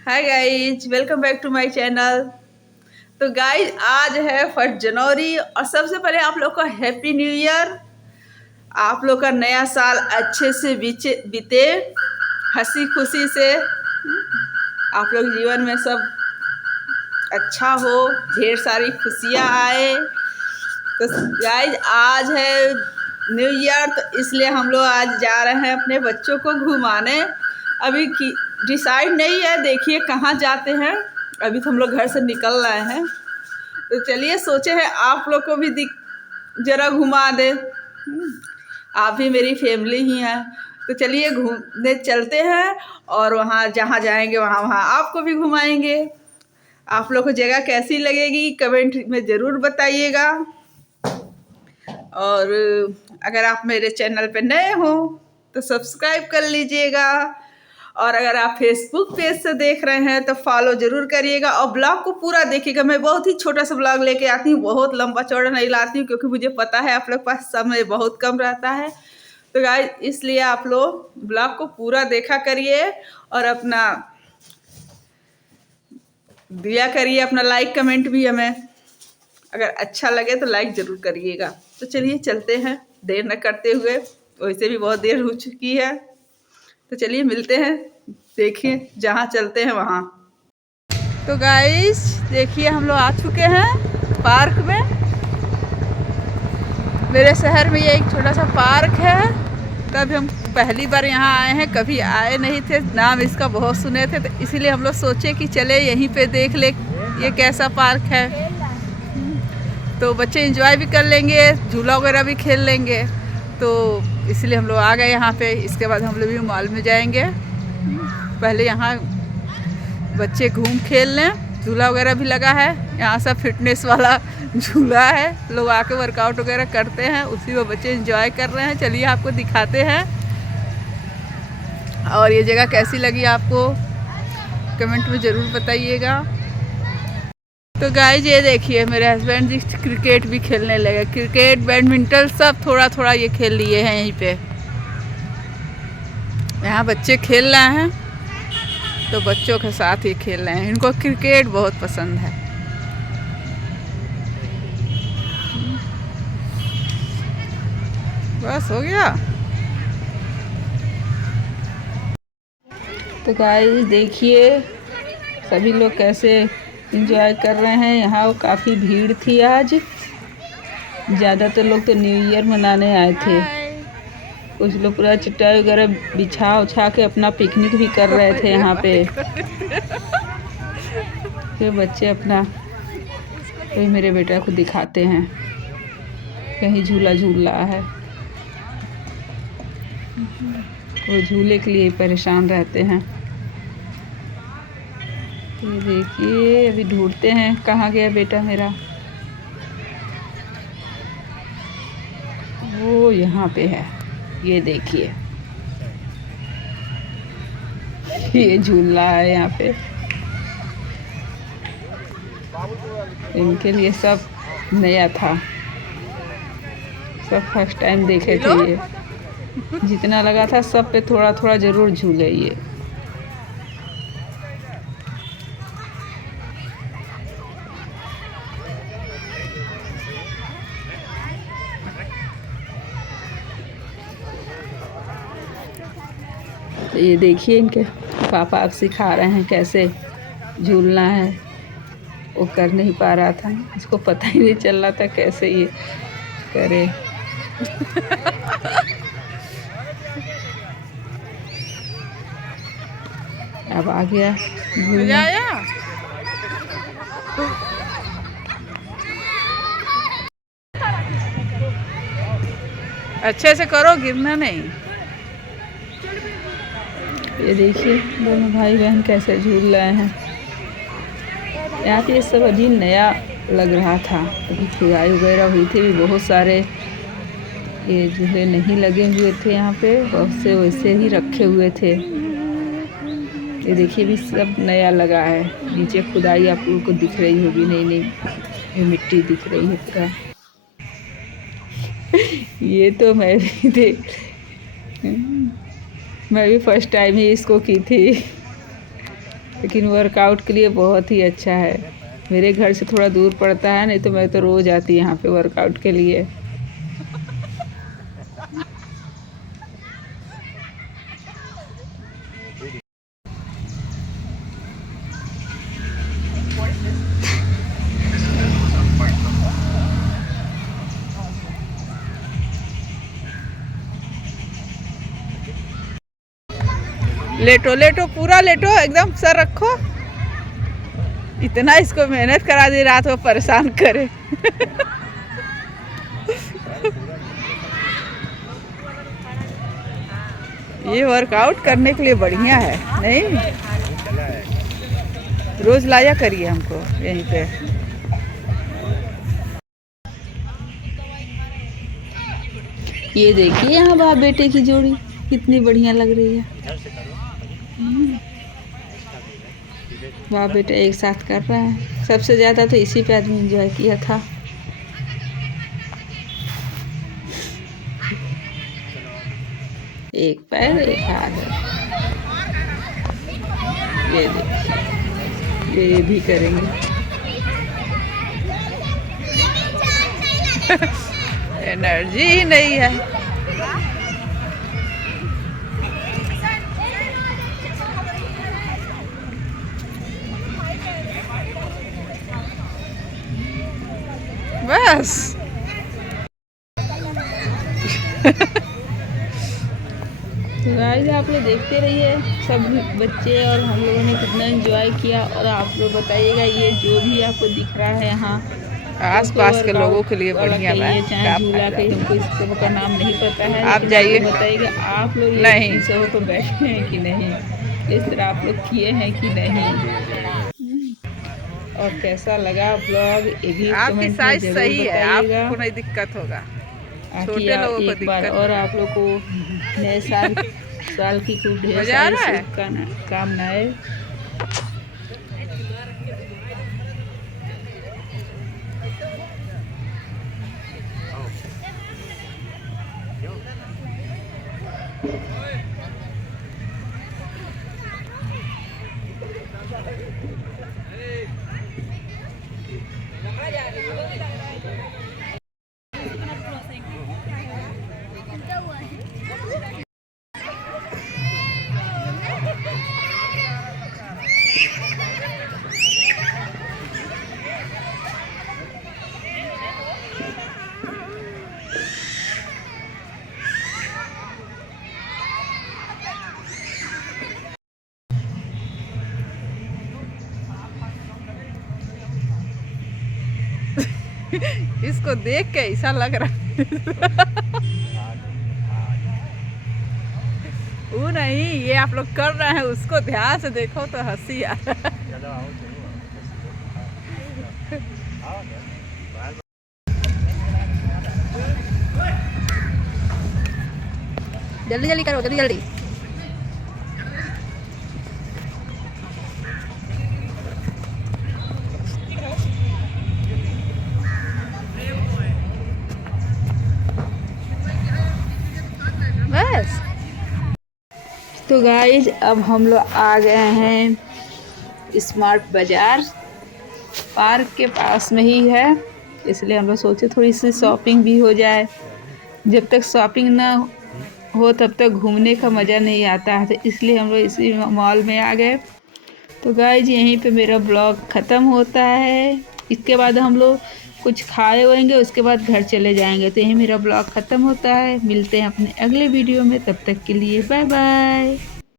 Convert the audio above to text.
Hi guys, welcome back to my channel. तो guys आज है 1 जनवरी और सबसे पहले आप लोग का हैप्पी न्यू ईयर। आप लोग का नया साल अच्छे से बीते, हंसी खुशी से। आप लोग जीवन में सब अच्छा हो, ढेर सारी खुशियाँ आए। तो गाइज आज है न्यू ईयर, तो इसलिए हम लोग आज जा रहे हैं अपने बच्चों को घुमाने। अभी डिसाइड नहीं है, देखिए कहाँ जाते हैं। अभी तो हम लोग घर से निकल रहे हैं, तो चलिए सोचे हैं आप लोग को भी जरा घुमा दे। आप भी मेरी फैमिली ही हैं, तो चलिए घूमने चलते हैं। और वहाँ जहाँ जाएंगे वहाँ वहाँ आपको भी घुमाएंगे। आप लोग को जगह कैसी लगेगी कमेंट में ज़रूर बताइएगा। और अगर आप मेरे चैनल पे नए हो तो सब्सक्राइब कर लीजिएगा। और अगर आप फेसबुक पेज से देख रहे हैं तो फॉलो ज़रूर करिएगा और ब्लॉग को पूरा देखिएगा। मैं बहुत ही छोटा सा ब्लॉग लेके आती हूँ, बहुत लंबा चौड़ा नहीं लाती हूँ, क्योंकि मुझे पता है आप लोग के पास समय बहुत कम रहता है। तो गाइस इसलिए आप लोग ब्लॉग को पूरा देखा करिए और अपना दिया करिए, अपना लाइक कमेंट भी हमें अगर अच्छा लगे तो लाइक ज़रूर करिएगा। तो चलिए चलते हैं देर न करते हुए, वैसे भी बहुत देर हो चुकी है। तो चलिए मिलते हैं, देखिए जहाँ चलते हैं वहाँ। तो गाइस देखिए हम लोग आ चुके हैं पार्क में। मेरे शहर में ये एक छोटा सा पार्क है। तब हम पहली बार यहाँ आए हैं, कभी आए नहीं थे, नाम इसका बहुत सुने थे, तो इसीलिए हम लोग सोचे कि चले यहीं पे देख ले ये कैसा पार्क है। तो बच्चे एंजॉय भी कर लेंगे, झूला वगैरह भी खेल लेंगे। तो इसलिए हम लोग आ गए यहाँ पे। इसके बाद हम लोग भी मॉल में जाएंगे। पहले यहाँ बच्चे घूम खेल लें, झूला वगैरह भी लगा है यहाँ, सब फिटनेस वाला झूला है, लोग आके वर्कआउट वगैरह करते हैं, उसी में बच्चे एंजॉय कर रहे हैं। चलिए आपको दिखाते हैं। और ये जगह कैसी लगी आपको कमेंट में ज़रूर बताइएगा। तो गाइस ये देखिए मेरे हस्बैंड जी क्रिकेट भी खेलने लगे। क्रिकेट बैडमिंटन सब थोड़ा थोड़ा ये खेल लिए हैं यहीं पे। यहाँ बच्चे खेल रहे हैं, तो बच्चों के साथ ही खेल रहे हैं। इनको क्रिकेट बहुत पसंद है। बस हो गया। तो गाइस देखिए सभी लोग कैसे एंजॉय कर रहे हैं। यहाँ काफ़ी भीड़ थी आज। ज़्यादातर लोग तो न्यू ईयर मनाने आए थे। कुछ लोग पूरा चटाई वगैरह बिछा उछा के अपना पिकनिक भी कर रहे थे यहाँ पे। फिर बच्चे अपना फिर मेरे बेटा को दिखाते हैं कहीं झूला झूल रहा है। वो झूले के लिए परेशान रहते हैं। ये देखिए अभी ढूंढते हैं कहाँ गया बेटा मेरा। वो यहाँ पे है, ये देखिए ये झूल रहा है यहाँ पे। इनके लिए सब नया था, सब फर्स्ट टाइम देखे थे। ये जितना लगा था सब पे थोड़ा थोड़ा ज़रूर झूले ये। तो ये देखिए इनके पापा अब सिखा रहे हैं कैसे झूलना है। वो कर नहीं पा रहा था, उसको पता ही नहीं चल रहा था कैसे ये करे। अब आ गया, मजा आया। अच्छे से करो, गिरना नहीं। ये देखिए दोनों भाई बहन कैसे झूल रहे हैं। यहाँ पे ये सब अभी नया लग रहा था, अभी खुदाई वगैरह हुई थी, भी बहुत सारे ये झूले नहीं लगे हुए थे यहाँ पे, बहुत से वैसे ही रखे हुए थे। ये देखिए भी सब नया लगा है। नीचे खुदाई आप लोगों को दिख रही होगी, नहीं ये मिट्टी दिख रही है पूरा। ये तो मैं भी मैं भी फर्स्ट टाइम ही इसको की थी। लेकिन वर्कआउट के लिए बहुत ही अच्छा है। मेरे घर से थोड़ा दूर पड़ता है, नहीं तो मैं तो रोज़ आती यहाँ पे वर्कआउट के लिए। लेटो लेटो, पूरा लेटो, एकदम सर रखो। इतना इसको मेहनत करा दी, रात को परेशान करे। ये वर्कआउट करने के लिए बढ़िया है, नहीं? रोज लाया करिए हमको यहीं पे। ये देखिए यहाँ बाप बेटे की जोड़ी कितनी बढ़िया लग रही है। बाप बेटा एक साथ कर रहा है। सबसे ज़्यादा तो इसी पे आदमी एंजॉय किया था। एक पैर एक हाथ है। ये देखिए, ये भी करेंगे। एनर्जी ही नहीं है। बस तो गाइस आप लोग देखते रहिए, सब बच्चे और हम लोगों ने कितना एंजॉय किया। और आप लोग बताइएगा, ये जो भी आपको दिख रहा है यहाँ आस पास के लोगों के लिए बढ़िया है। चाहे झूला के, हमको इस सब का नाम नहीं पता है, आप जाइए बताइएगा आप लोग नहीं इन सब को बैठे हैं कि नहीं, इस तरह आप लोग किए हैं कि नहीं, और कैसा लगा ब्लॉग ये भी आपकी साइज सही है, आपको नहीं दिक्कत होगा। छोटे लोगों को एक बार और आप लोग को नए साल की खूब ढेर सारी शुभकामनाएं। इसको देख के ऐसा लग रहा है वो नहीं, ये आप लोग कर रहे हैं, उसको ध्यान से देखो तो हंसी आ रहा है। जल्दी जल्दी करो, जल्दी जल्दी। बस तो गाइज अब हम लोग आ गए हैं स्मार्ट बाज़ार, पार्क के पास में ही है, इसलिए हम लोग सोचे थोड़ी सी शॉपिंग भी हो जाए। जब तक शॉपिंग ना हो तब तक घूमने का मज़ा नहीं आता है, तो इसलिए हम लोग इसी मॉल में आ गए। तो गाइज यहीं पे मेरा ब्लॉग ख़त्म होता है। इसके बाद हम लोग कुछ खाए होंगे, उसके बाद घर चले जाएंगे। तो यही मेरा ब्लॉग ख़त्म होता है। मिलते हैं अपने अगले वीडियो में, तब तक के लिए बाय बाय।